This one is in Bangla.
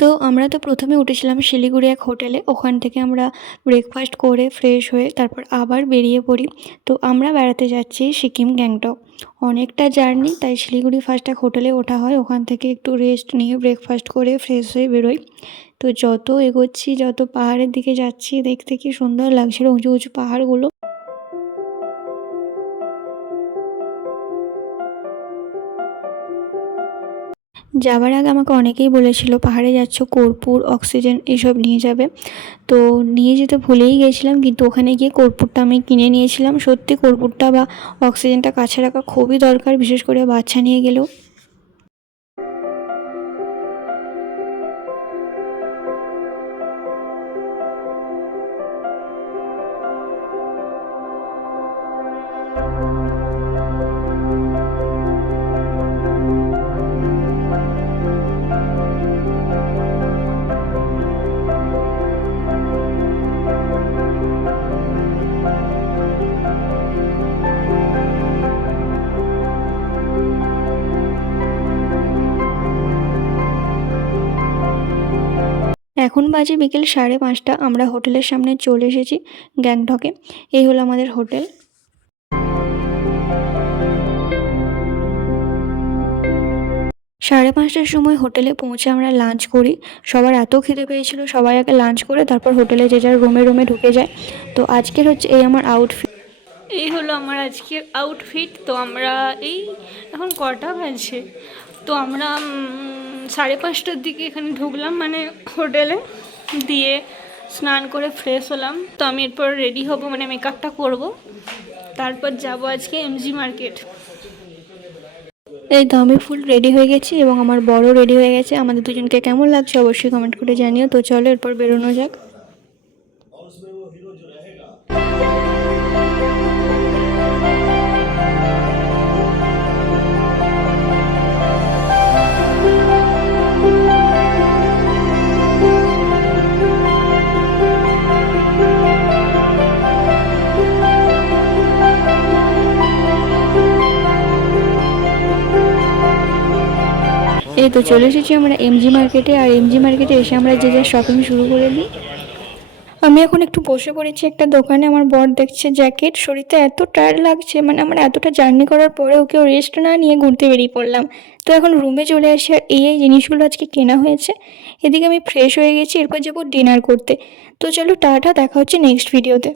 তো আমরা তো প্রথমে উঠেছিলাম শিলিগুড়ি এক হোটেলে। ওখান থেকে আমরা ব্রেকফাস্ট করে ফ্রেশ হয়ে তারপর আবার বেরিয়ে পড়ি। তো আমরা বেড়াতে যাচ্ছি সিকিম, গ্যাংটক। অনেকটা জার্নি, তাই শিলিগুড়ি ফার্স্ট এক হোটেলে ওঠা হয়। ওখান থেকে একটু রেস্ট নিয়ে ব্রেকফাস্ট করে ফ্রেশ হয়ে বেরোই। তো যত এগোচ্ছি, যত পাহাড়ের দিকে যাচ্ছি, দেখতে কি সুন্দর লাগছিল উঁচু উঁচু পাহাড়গুলো। যাওয়ার আগে আমাকে অনেকেই বলেছিল পাহাড়ে যাচ্ছ, কর্পূর, অক্সিজেন এসব নিয়ে যাবে। তো নিয়ে যেতে ভুলেই গেছিলাম, কিন্তু ওখানে গিয়ে কর্পূরটা আমি কিনে নিয়েছিলাম। সত্যি কর্পূরটা বা অক্সিজেনটা কাছে রাখা খুবই দরকার, বিশেষ করে বাচ্চা নিয়ে গেলেও। এখন বাজে বিকেল 5:30। আমরা হোটেলের সামনে চলে এসেছি গ্যাংটকে। এই হলো আমাদের হোটেল। 5:30টার সময় হোটেলে পৌঁছে আমরা লাঞ্চ করি। সবার এত খিদে পেয়েছিল, সবাই আগে লাঞ্চ করে তারপর হোটেলে যে যার রুমে রুমে ঢুকে যায়। তো আজকের হচ্ছে এই আমার আউটফিট। এই হলো আমার আজকের আউটফিট। তো আমরা এই এখন কটা বাজে, তো আমরা 5:30টার দিকে এখানে ঢুকলাম, মানে হোটেলে দিয়ে স্নান করে ফ্রেশ হলাম। তো আমি এরপর রেডি হব, মানে মেকআপটা করব, তারপর যাব আজকে এমজি মার্কেট। এই তো আমি ফুল রেডি হয়ে গেছি এবং আমার বড় রেডি হয়ে গেছে। আমাদের দুজনকে কেমন লাগছে অবশ্যই কমেন্ট করে জানিও। তো চলো এরপর বেরোনো যাক। এই তো চলে এসেছি আমরা এমজি মার্কেটে। আর এমজি মার্কেটে এসে আমরা যে যা শপিং শুরু করে দিই। আমি এখন একটু বসে পড়েছি একটা দোকানে। আমার বর দেখছে জ্যাকেট। শরীরটা এত টায়ার্ড লাগছে, মানে আমরা এতটা জার্নি করার পরেও কেউ রেস্ট না নিয়ে ঘুরতে বেরিয়ে পড়লাম। তো এখন রুমে চলে আসি আর এই জিনিসগুলো আজকে কেনা হয়েছে। এদিকে আমি ফ্রেশ হয়ে গেছি, এরপর যাবো ডিনার করতে। তো চলো টাটা, দেখা হচ্ছে নেক্সট ভিডিওতে।